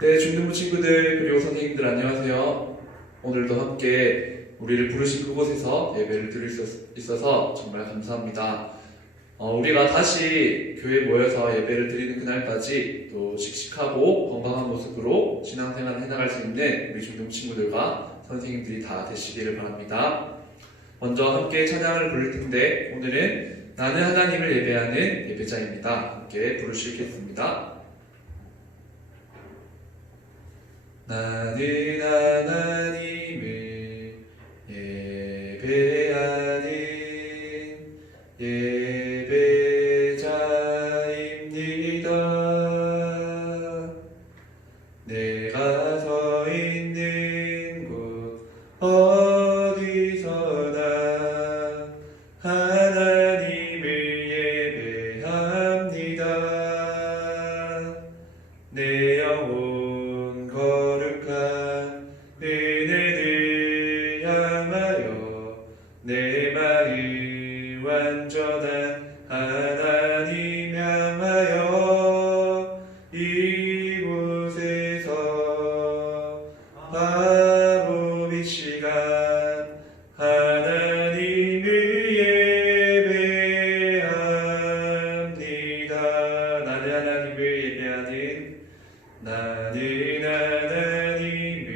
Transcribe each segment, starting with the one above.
네, 중등부 친구들 그리고 선생님들 안녕하세요. 오늘도 함께 우리를 부르신 그곳에서 예배를 드릴 수 있어서 정말 감사합니다. 우리가 다시 교회에 모여서 예배를 드리는 그날까지 또 씩씩하고 건강한 모습으로 신앙생활을 해나갈 수 있는 우리 중등부 친구들과 선생님들이 다 되시기를 바랍니다. 먼저 함께 찬양을 부를 텐데 오늘은 나는 하나님을 예배하는 예배자입니다. 함께 부르시겠습니다. 나는 하나님을 예배하는 예배자입니다. 내가 서 있는 곳 어디서나 하나님을 예배합니다. 내 영혼 거룩한 은혜를 향하여 내 마음 완전한 하나님 향하여 이곳에서 바로 이 시간 하나님을 예배합니다. 나는 하나님을 예배하는 나는 하나님을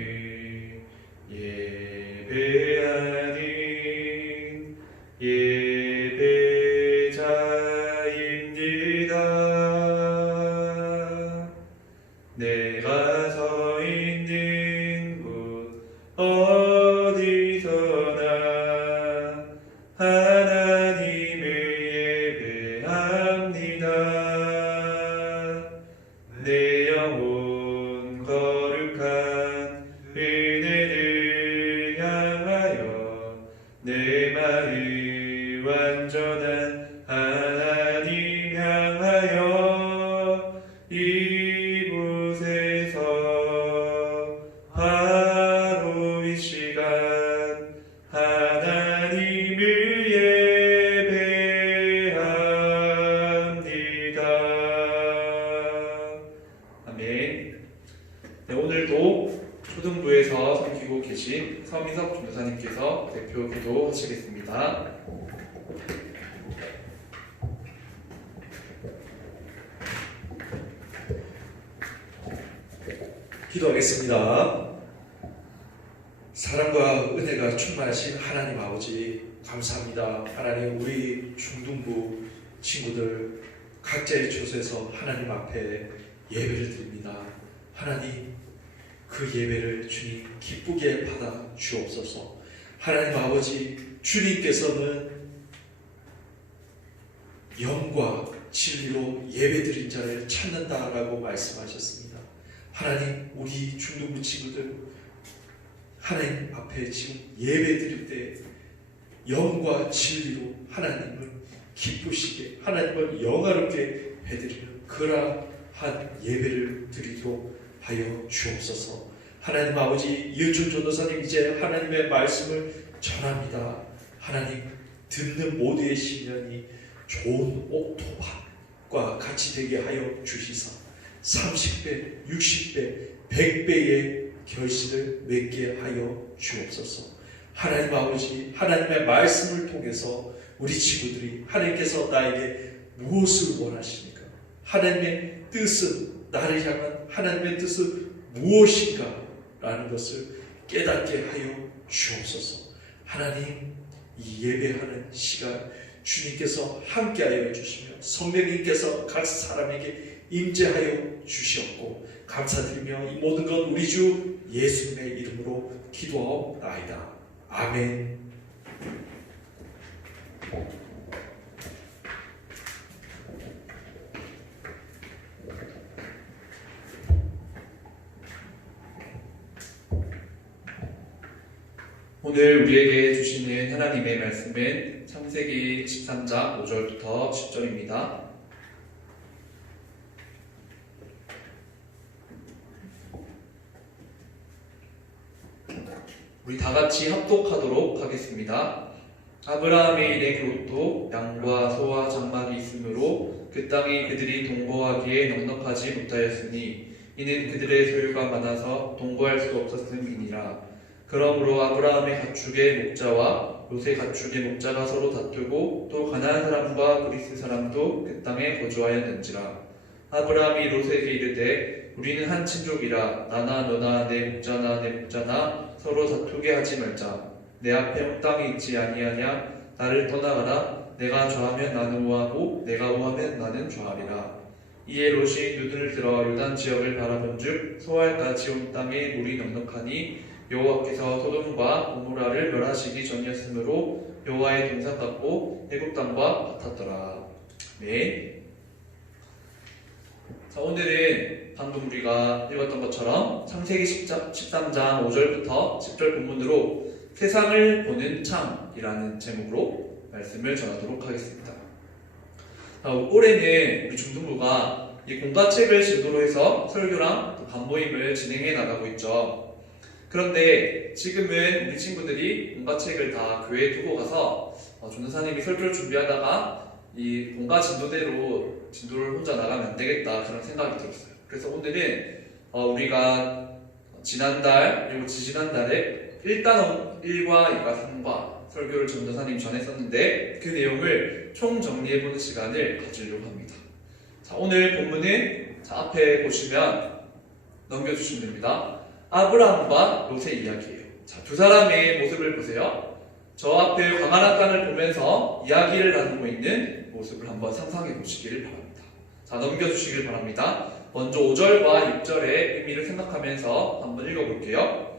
예배하는 예배자입니다. 내가 서 있는 곳 어디서나 하나님을 예배합니다. 내 영혼 거룩한 은혜를 향하여 내 마음 완전한 하나님 향하여 이곳에서 바로 이 시간 하나님을 예배합니다. 아멘. 네, 오늘도 초등부에서 섬기고 계신 서민석 전도사님께서 대표 기도하시겠습니다. 기도하겠습니다. 사랑과 은혜가 충만하신 하나님 아버지 감사합니다. 하나님 우리 중등부 친구들 각자의 처소에서 하나님 앞에 예배를 드립니다. 하나님 그 예배를 주님 기쁘게 받아 주옵소서. 하나님 아버지 주님께서는 영과 진리로 예배드린 자를 찾는다라고 말씀하셨습니다. 하나님 우리 중등부 친구들 하나님 앞에 지금 예배 드릴 때 영과 진리로 하나님을 기쁘시게 하나님을 영화롭게 해드리는 그러한 예배를 드리도록 하여 주옵소서. 하나님 아버지 이은준 전도사님 이제 하나님의 말씀을 전합니다. 하나님 듣는 모두의 심령이 좋은 옥토밭과 같이 되게 하여 주시사 30배, 60배, 100배의 결실을 맺게 하여 주옵소서. 하나님 아버지 하나님의 말씀을 통해서 우리 친구들이 하나님께서 나에게 무엇을 원하십니까? 하나님의 뜻은 나를 향한 하나님의 뜻은 무엇인가? 라는 것을 깨닫게 하여 주옵소서. 하나님 이 예배하는 시간 주님께서 함께하여 주시며 성령님께서 각 사람에게 임재하여 주시옵고 감사드리며 이 모든 것 우리 주 예수님의 이름으로 기도하옵나이다. 아멘. 오늘 우리에게 주시는 하나님의 말씀은 창세기 13장 5절부터 10절입니다. 우리 다 같이 합독하도록 하겠습니다. 아브라함의 일에 그것도 양과 소와 장막이 있으므로 그 땅이 그들이 동거하기에 넉넉하지 못하였으니 이는 그들의 소유가 많아서 동거할 수 없었음이니라. 그러므로 아브라함의 가축의 목자와 롯의 가축의 목자가 서로 다투고 또 가나안 사람과 그리스 사람도 그 땅에 거주하였는지라. 아브라함이 롯에게 이르되 우리는 한 친족이라 나나 너나 내 목자나 내 목자나 서로 다투게 하지 말자. 내 앞에 온 땅이 있지 아니하냐. 나를 떠나가라. 내가 좌하면 나는 우하고 내가 우하면 나는 좌하리라. 이에 롯이 눈을 들어 요단 지역을 바라본즉 소알까지 온 땅에 물이 넉넉하니 여호와께서 소돔과 고모라를 멸하시기 전이었으므로 여호와의 동산 같고 애굽 땅과 같았더라. 네. 자, 오늘은 방금 우리가 읽었던 것처럼 창세기 13장 5절부터 10절 본문으로 세상을 보는 창이라는 제목으로 말씀을 전하도록 하겠습니다. 올해는 우리 중등부가 이 공과책을 진도로 해서 설교랑 또 반모임을 진행해 나가고 있죠. 그런데 지금은 우리 친구들이 공과책을 다 교회에 두고 가서 전도사님이 설교를 준비하다가 이 공과 진도대로 진도를 혼자 나가면 안 되겠다 그런 생각이 들었어요. 그래서 오늘은 우리가 지난달 그리고 지지난달에 1단 1과 2과 3과 설교를 전도사님이 전했었는데 그 내용을 총정리해보는 시간을 가지려고 합니다. 자, 오늘 본문은 앞에 보시면 넘겨주시면 됩니다. 아브라함과 롯의 이야기예요. 자, 두 사람의 모습을 보세요. 저 앞에 광활한 땅을 보면서 이야기를 나누고 있는 모습을 한번 상상해 보시기를 바랍니다. 자, 넘겨주시길 바랍니다. 먼저 5절과 6절의 의미를 생각하면서 한번 읽어볼게요.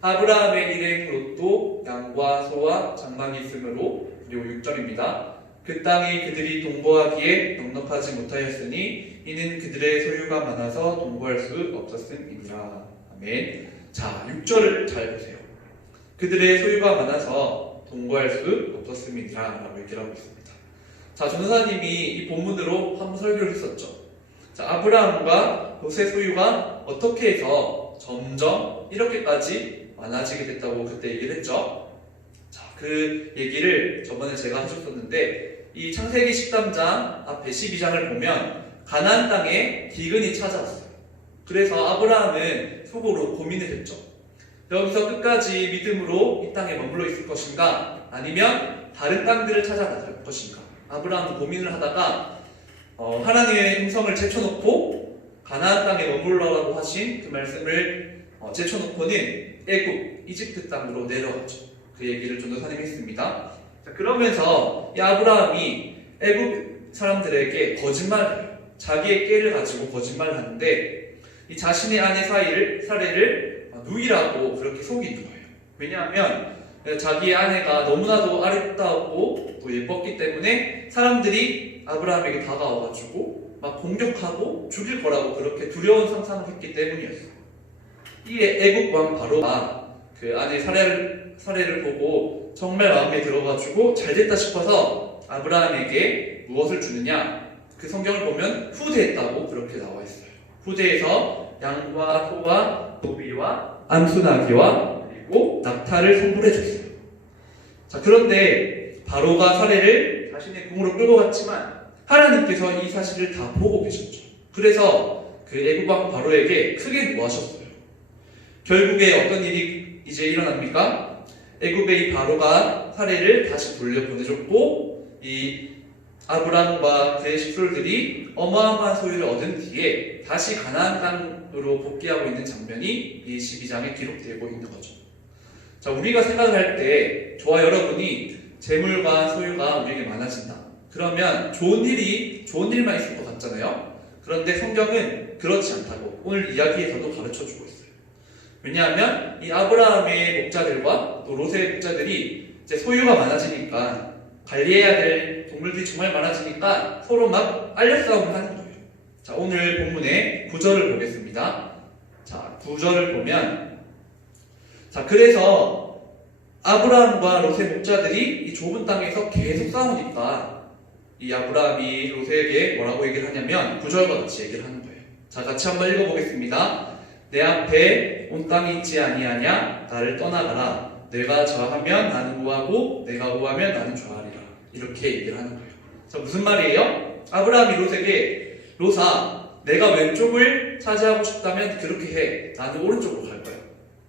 아브라함의 일행 롯도 양과 소와 장막이 있으므로, 그리고 6절입니다. 그 땅이 그들이 동거하기에 넉넉하지 못하였으니 이는 그들의 소유가 많아서 동거할 수 없었음이니라. 아멘. 자, 6절을 잘 보세요. 그들의 소유가 많아서 동거할 수 없었음이니라 라고 얘기를 하고 있습니다. 자, 전도사님이 이 본문으로 한번 설교를 했었죠. 자, 아브라함과 롯의 소유가 어떻게 해서 점점 이렇게까지 많아지게 됐다고 그때 얘기를 했죠. 자, 그 얘기를 저번에 제가 해줬었는데 이 창세기 13장 앞에 12장을 보면 가나안 땅에 기근이 찾아왔어요. 그래서 아브라함은 속으로 고민을 했죠. 여기서 끝까지 믿음으로 이 땅에 머물러 있을 것인가 아니면 다른 땅들을 찾아갈 것인가. 아브라함은 고민을 하다가 하나님의 음성을 제쳐놓고 가나안 땅에 머물러라고 하신 그 말씀을 제쳐놓고는 애굽, 이집트 땅으로 내려갔죠. 그 얘기를 전도사님이 했습니다. 자, 그러면서 이 아브라함이 애굽 사람들에게 거짓말을 해요. 자기의 깨를 가지고 거짓말을 하는데 이 자신의 아내 사례를 누이라고 그렇게 속인 거예요. 왜냐하면 자기의 아내가 너무나도 아름다웠고 또 예뻤기 때문에 사람들이 아브라함에게 다가와가지고 막 공격하고 죽일 거라고 그렇게 두려운 상상을 했기 때문이었어요. 이 애굽 왕 바로가 그 아내 사례를 보고 정말 마음에 들어가지고 잘됐다 싶어서 아브라함에게 무엇을 주느냐, 그 성경을 보면 후대했다고 그렇게 나와 있어요. 후대에서 양과 소와 노비와 암수나귀와 그리고 낙타를 선물해 줬어요. 자, 그런데 바로가 사례를 자신의 궁으로 끌고 갔지만 하나님께서 이 사실을 다 보고 계셨죠. 그래서 그 애굽 왕 바로에게 크게 노하셨어요. 결국에 어떤 일이 이제 일어납니까? 애굽의 이 바로가 사례를 다시 돌려보내줬고 이 아브람과 그의 식솔들이 어마어마한 소유를 얻은 뒤에 다시 가나안 땅으로 복귀하고 있는 장면이 이 12장에 기록되고 있는 거죠. 자, 우리가 생각을 할 때 저와 여러분이 재물과 소유가 우리에게 많아진다. 그러면 좋은 일만 있을 것 같잖아요. 그런데 성경은 그렇지 않다고 오늘 이야기에서도 가르쳐주고 있어요. 왜냐하면 이 아브라함의 목자들과 또 롯의 목자들이 이제 소유가 많아지니까 관리해야 될 동물들이 정말 많아지니까 서로 막 알려싸움을 하는 거예요. 자, 오늘 본문의 9절을 보겠습니다. 자, 9절을 보면 자, 그래서 아브라함과 롯의 목자들이 이 좁은 땅에서 계속 싸우니까 이 아브라함이 롯에게 뭐라고 얘기를 하냐면 9절과 같이 얘기를 하는 거예요. 자, 같이 한번 읽어보겠습니다. 내 앞에 온 땅이 있지 아니하냐? 나를 떠나가라. 내가 좌하면 나는 우하고 내가 우하면 나는 좌하리라. 이렇게 얘기를 하는 거예요. 자, 무슨 말이에요? 아브라함이 롯에게 롯아, 내가 왼쪽을 차지하고 싶다면 그렇게 해. 나는 오른쪽으로 갈 거야.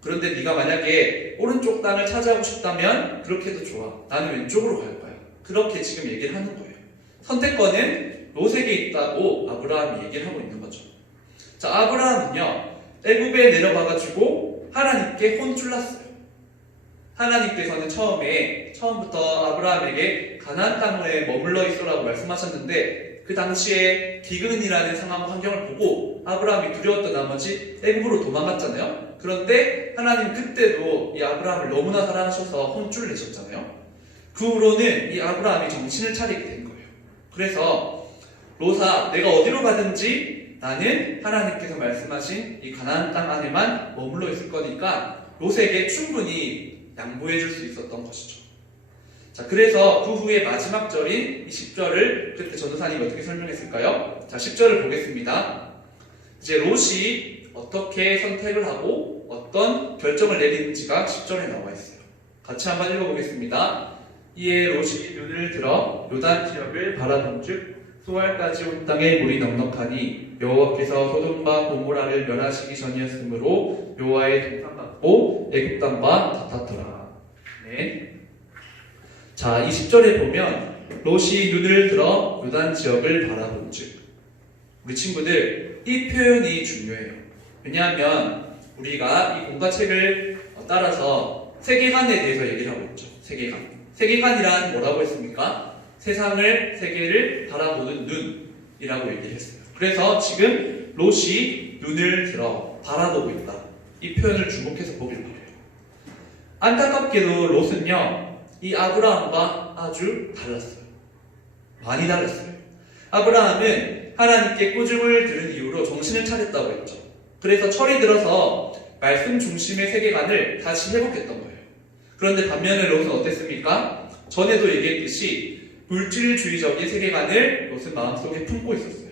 그런데 네가 만약에 오른쪽 땅을 차지하고 싶다면 그렇게 해도 좋아. 나는 왼쪽으로 갈 거야. 그렇게 지금 얘기를 하는 거예요. 선택권은 롯에게 있다고 아브라함이 얘기를 하고 있는 거죠. 자, 아브라함은요, 애굽에 내려가가지고 하나님께 혼쭐났어요. 하나님께서는 처음부터 아브라함에게 가나안 땅에 머물러 있으라고 말씀하셨는데 그 당시에 기근이라는 상황 환경을 보고 아브라함이 두려웠던 나머지 애굽으로 도망갔잖아요. 그런데 하나님 그때도 이 아브라함을 너무나 사랑하셔서 혼쭐을 내셨잖아요. 그 후로는 이 아브라함이 정신을 차리게 된 거예요. 그래서 롯아, 내가 어디로 가든지 나는 하나님께서 말씀하신 이 가나안 땅 안에만 머물러 있을 거니까 롯에게 충분히 양보해 줄 수 있었던 것이죠. 자, 그래서 그 후에 마지막 절인 이 10절을 그때 전도사님이 어떻게 설명했을까요? 자, 10절을 보겠습니다. 이제 롯이 어떻게 선택을 하고 어떤 결정을 내리는지가 10절에 나와 있어요. 같이 한번 읽어보겠습니다. 이에 롯이 눈을 들어 요단 지역을 바라본즉 소알까지 온 땅에 물이 넉넉하니 여호와께서 소돔과 고모라를 멸하시기 전이었으므로 여호와의 동산 같고 애굽 땅과 같았더라. 네. 자, 이 10절에 보면 롯이 눈을 들어 요단 지역을 바라본즉, 우리 친구들 이 표현이 중요해요. 왜냐하면 우리가 이 공과책을 따라서 세계관에 대해서 얘기를 하고 있죠. 세계관이란 뭐라고 했습니까? 세계를 바라보는 눈이라고 얘기를 했어요. 그래서 지금 롯이 눈을 들어 바라보고 있다. 이 표현을 주목해서 보길 바라요. 안타깝게도 롯은요, 이 아브라함과 아주 달랐어요. 많이 달랐어요. 아브라함은 하나님께 꾸중을 들은 이후로 정신을 차렸다고 했죠. 그래서 철이 들어서 말씀 중심의 세계관을 다시 회복했던 거예요. 그런데 반면에 롯은 어땠습니까? 전에도 얘기했듯이 물질주의적인 세계관을 롯은 마음속에 품고 있었어요.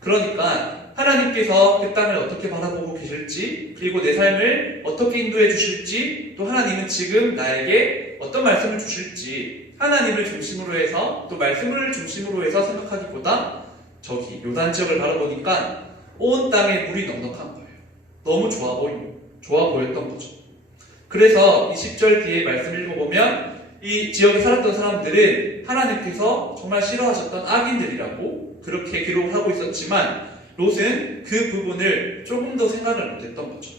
그러니까 하나님께서 그 땅을 어떻게 바라보고 계실지, 그리고 내 삶을 어떻게 인도해 주실지, 또 하나님은 지금 나에게 어떤 말씀을 주실지 하나님을 중심으로 해서, 또 말씀을 중심으로 해서 생각하기보다 저기 요단 지역을 바라보니까 온 땅에 물이 넉넉한 거예요. 너무 좋아 보였던 거죠. 그래서 이 10절 뒤에 말씀을 읽어보면 이 지역에 살았던 사람들은 하나님께서 정말 싫어하셨던 악인들이라고 그렇게 기록을 하고 있었지만 롯은 그 부분을 조금 더 생각을 못했던 거죠.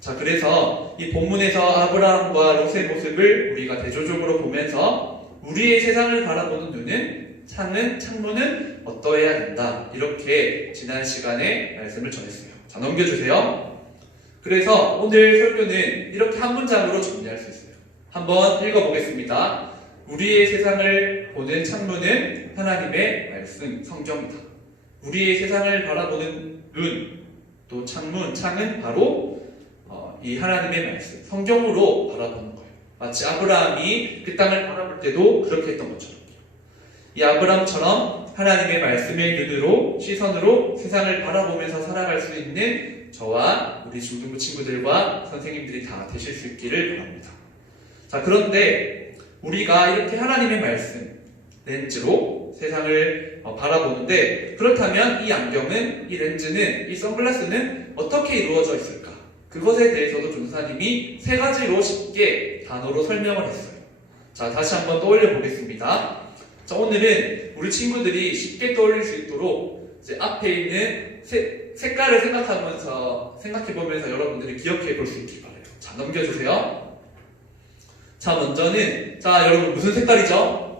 자, 그래서 이 본문에서 아브라함과 롯의 모습을 우리가 대조적으로 보면서 우리의 세상을 바라보는 눈은 창문은 어떠해야 된다. 이렇게 지난 시간에 말씀을 전했어요. 자, 넘겨주세요. 그래서 오늘 설교는 이렇게 한 문장으로 정리할 수 있어요. 한번 읽어보겠습니다. 우리의 세상을 보는 창문은 하나님의 말씀, 성경이다. 우리의 세상을 바라보는 눈, 또 창은 바로 이 하나님의 말씀, 성경으로 바라보는 거예요. 마치 아브라함이 그 땅을 바라볼 때도 그렇게 했던 것처럼. 이 아브라함처럼 하나님의 말씀의 눈으로, 시선으로 세상을 바라보면서 살아갈 수 있는 저와 우리 중등부 친구들과 선생님들이 다 되실 수 있기를 바랍니다. 자, 그런데 우리가 이렇게 하나님의 말씀, 렌즈로 세상을 바라보는데, 그렇다면 이 안경은, 이 렌즈는, 이 선글라스는 어떻게 이루어져 있을까? 그것에 대해서도 전도사님이 3가지로 쉽게 단어로 설명을 했어요. 자, 다시 한번 떠올려 보겠습니다. 자, 오늘은 우리 친구들이 쉽게 떠올릴 수 있도록 이제 앞에 있는 색깔을 생각해보면서 여러분들이 기억해 볼 수 있길 바라요. 자, 넘겨주세요. 자, 먼저는, 자, 여러분 무슨 색깔이죠?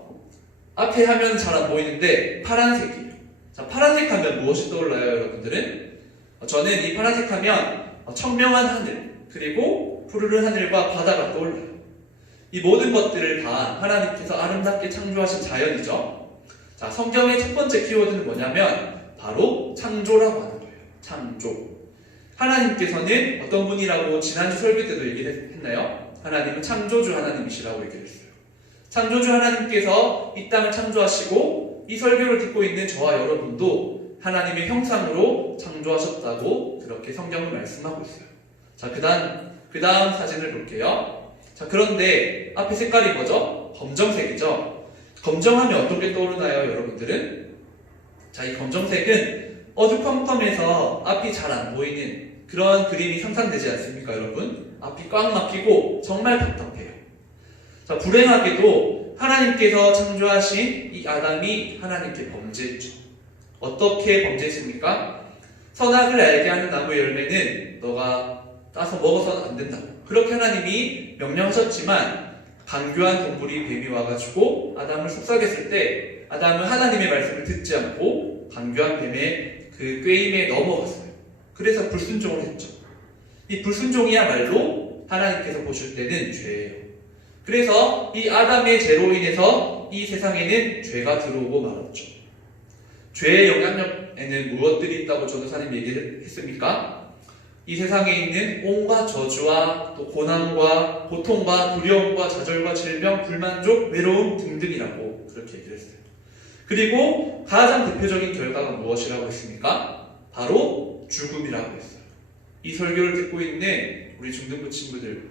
앞에 하면 잘 안 보이는데 파란색이에요. 자, 파란색 하면 무엇이 떠올라요, 여러분들은? 저는 이 파란색 하면 청명한 하늘, 그리고 푸르른 하늘과 바다가 떠올라요. 이 모든 것들을 다 하나님께서 아름답게 창조하신 자연이죠. 자, 성경의 첫 번째 키워드는 뭐냐면 바로 창조라고 하는 거예요. 창조. 하나님께서는 어떤 분이라고 지난주 설교 때도 얘기를 했나요? 하나님은 창조주 하나님이시라고 얘기를 했어요. 창조주 하나님께서 이 땅을 창조하시고 이 설교를 듣고 있는 저와 여러분도 하나님의 형상으로 창조하셨다고 그렇게 성경은 말씀하고 있어요. 자, 그 다음 사진을 볼게요. 자, 그런데 앞에 색깔이 뭐죠? 검정색이죠. 검정하면 어떤 게 떠오르나요, 여러분들은? 자, 이 검정색은 어두컴컴해서 앞이 잘 안 보이는 그런 그림이 상상되지 않습니까, 여러분? 앞이 꽉 막히고 정말 답답해요. 자, 불행하게도 하나님께서 창조하신 이 아담이 하나님께 범죄했죠. 어떻게 범죄했습니까? 선악을 알게 하는 나무의 열매는 너가 따서 먹어서는 안 된다. 그렇게 하나님이 명령하셨지만 강교한 동물이 뱀이 와가지고 아담을 속삭였을 때 아담은 하나님의 말씀을 듣지 않고 강교한 뱀의 그 꾀임에 넘어갔어요. 그래서 불순종을 했죠. 이 불순종이야말로 하나님께서 보실 때는 죄예요. 그래서 이 아담의 죄로 인해서 이 세상에는 죄가 들어오고 말았죠. 죄의 영향력에는 무엇들이 있다고 전도사님 얘기를 했습니까? 이 세상에 있는 온갖 저주와 또 고난과 고통과 두려움과 좌절과 질병, 불만족, 외로움 등등이라고 그렇게 얘기를 했어요. 그리고 가장 대표적인 결과가 무엇이라고 했습니까? 바로 죽음이라고 했어요. 이 설교를 듣고 있는 우리 중등부 친구들,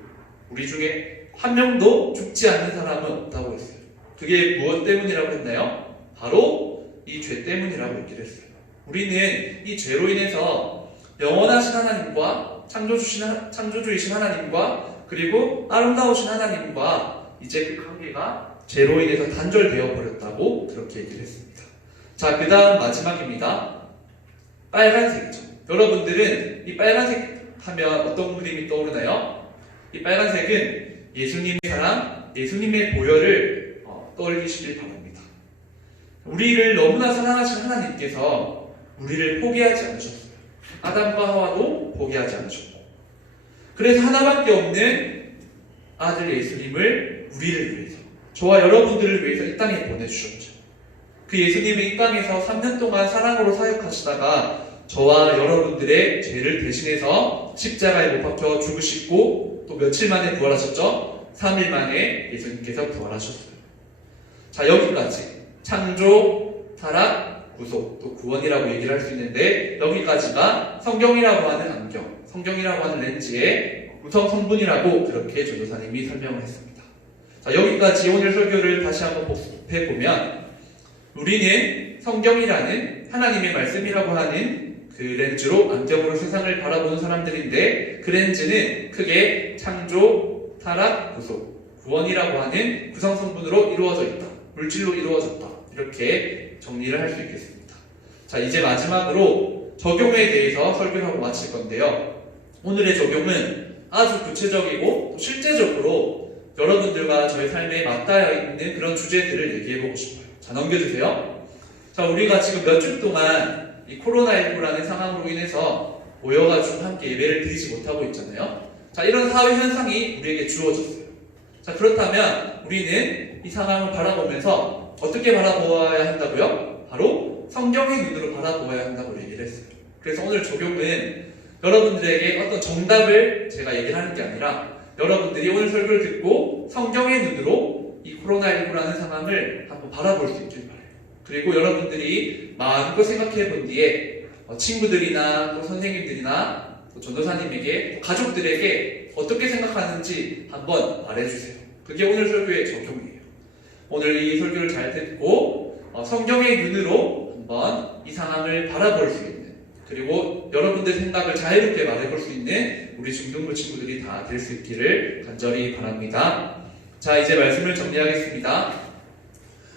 우리 중에 한 명도 죽지 않는 사람은 없다고 했어요. 그게 무엇 때문이라고 했나요? 바로 이 죄 때문이라고 얘기를 했어요. 우리는 이 죄로 인해서 영원하신 하나님과 창조주이신 하나님과 그리고 아름다우신 하나님과 이제 그 관계가 죄로 인해서 단절되어 버렸다고 그렇게 얘기를 했습니다. 자, 그 다음 마지막입니다. 빨간색이죠. 여러분들은 이 빨간색 하면 어떤 그림이 떠오르나요? 이 빨간색은 예수님의 사랑, 예수님의 보혈을 떠올리시길 바랍니다. 우리를 너무나 사랑하신 하나님께서 우리를 포기하지 않으셨어요. 아담과 하와도 포기하지 않으셨고, 그래서 하나밖에 없는 아들 예수님을 우리를 위해서, 저와 여러분들을 위해서 이 땅에 보내주셨죠. 그 예수님이 이 땅에서 3년 동안 사랑으로 사역하시다가 저와 여러분들의 죄를 대신해서 십자가에 못 박혀 죽으시고 또 며칠 만에 부활하셨죠? 3일 만에 예수님께서 부활하셨어요. 자, 여기까지 창조, 타락, 구속, 또 구원이라고 얘기를 할 수 있는데 여기까지가 성경이라고 하는 안경, 성경이라고 하는 렌즈의 구성 성분이라고 그렇게 전도사님이 설명을 했습니다. 자, 여기까지 오늘 설교를 다시 한번 복습해보면 우리는 성경이라는 하나님의 말씀이라고 하는 그 렌즈로 안경으로 세상을 바라보는 사람들인데 그 렌즈는 크게 창조, 타락, 구속, 구원이라고 하는 구성 성분으로 이루어져 있다. 물질로 이루어졌다. 이렇게 정리를 할 수 있겠습니다. 자, 이제 마지막으로 적용에 대해서 설교를 하고 마칠 건데요. 오늘의 적용은 아주 구체적이고 실제적으로 여러분들과 저의 삶에 맞닿아 있는 그런 주제들을 얘기해보고 싶어요. 자, 넘겨주세요. 자, 우리가 지금 몇 주 동안 이 코로나19라는 상황으로 인해서 모여가지고 함께 예배를 드리지 못하고 있잖아요. 자, 이런 사회 현상이 우리에게 주어졌어요. 자, 그렇다면 우리는 이 상황을 바라보면서 어떻게 바라보아야 한다고요? 바로 성경의 눈으로 바라보아야 한다고 얘기를 했어요. 그래서 오늘 적용은 여러분들에게 어떤 정답을 제가 얘기를 하는 게 아니라 여러분들이 오늘 설교를 듣고 성경의 눈으로 이 코로나19라는 상황을 한번 바라볼 수 있길 바라요. 그리고 여러분들이 마음껏 생각해 본 뒤에 친구들이나 또 선생님들이나 또 전도사님에게 또 가족들에게 어떻게 생각하는지 한번 말해주세요. 그게 오늘 설교의 적용이에요. 오늘 이 설교를 잘 듣고 성경의 눈으로 한번 이 상황을 바라볼 수 있는, 그리고 여러분들 생각을 자유롭게 말해볼 수 있는 우리 중등부 친구들이 다 될 수 있기를 간절히 바랍니다. 자, 이제 말씀을 정리하겠습니다.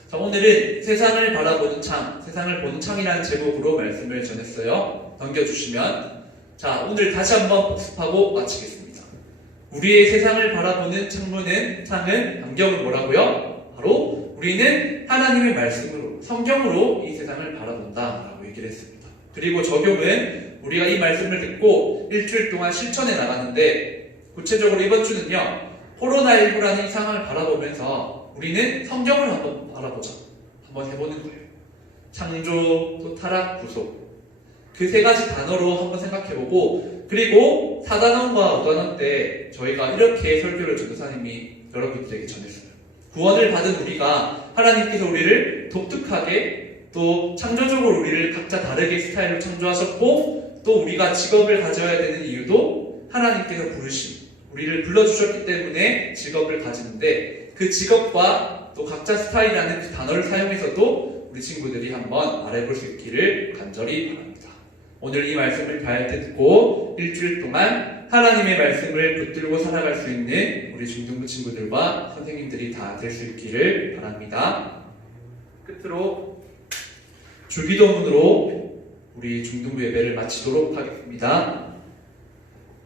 자, 오늘은 세상을 바라보는 창, 세상을 보는 창이라는 제목으로 말씀을 전했어요. 넘겨주시면, 자, 오늘 다시 한번 복습하고 마치겠습니다. 우리의 세상을 바라보는 창은 안경은 뭐라고요? 바로 우리는 하나님의 말씀으로, 성경으로 이 세상을 바라본다 라고 얘기를 했습니다. 그리고 적용은 우리가 이 말씀을 듣고 일주일 동안 실천해 나가는데, 구체적으로 이번 주는요, 코로나19라는 이 상황을 바라보면서 우리는 성경을 한번 바라보자, 한번 해보는 거예요. 창조, 또 타락, 구속, 그 세 가지 단어로 한번 생각해보고, 그리고 4단원과 5단원 때 저희가 이렇게 설교를 전도사님이 여러분들에게 전했어요. 구원을 받은 우리가 하나님께서 우리를 독특하게 또 창조적으로 우리를 각자 다르게 스타일을 창조하셨고, 또 우리가 직업을 가져야 되는 이유도 하나님께서 부르신, 우리를 불러주셨기 때문에 직업을 가지는데, 그 직업과 또 각자 스타일이라는 그 단어를 사용해서도 우리 친구들이 한번 말해볼 수 있기를 간절히 바랍니다. 오늘 이 말씀을 잘 듣고 일주일 동안 하나님의 말씀을 붙들고 살아갈 수 있는 우리 중등부 친구들과 선생님들이 다 될 수 있기를 바랍니다. 끝으로 주기도문으로 우리 중등부 예배를 마치도록 하겠습니다.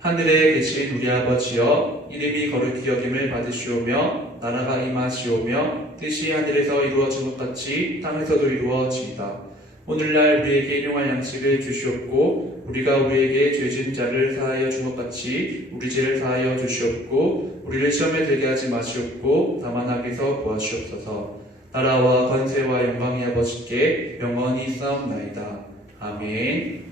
하늘에 계신 우리 아버지여, 이름이 거룩히 여김을 받으시오며 나라가 임하시오며 뜻이 하늘에서 이루어진 것 같이 땅에서도 이루어지이다. 오늘날 우리에게 일용할 양식을 주시옵고 우리가 우리에게 죄진 자를 사하여 준 것 같이 우리 죄를 사하여 주시옵고 우리를 시험에 들게 하지 마시옵고 다만 악에서 구하시옵소서. 나라와 권세와 영광이 아버지께 영원히 싸움나이다. 아멘.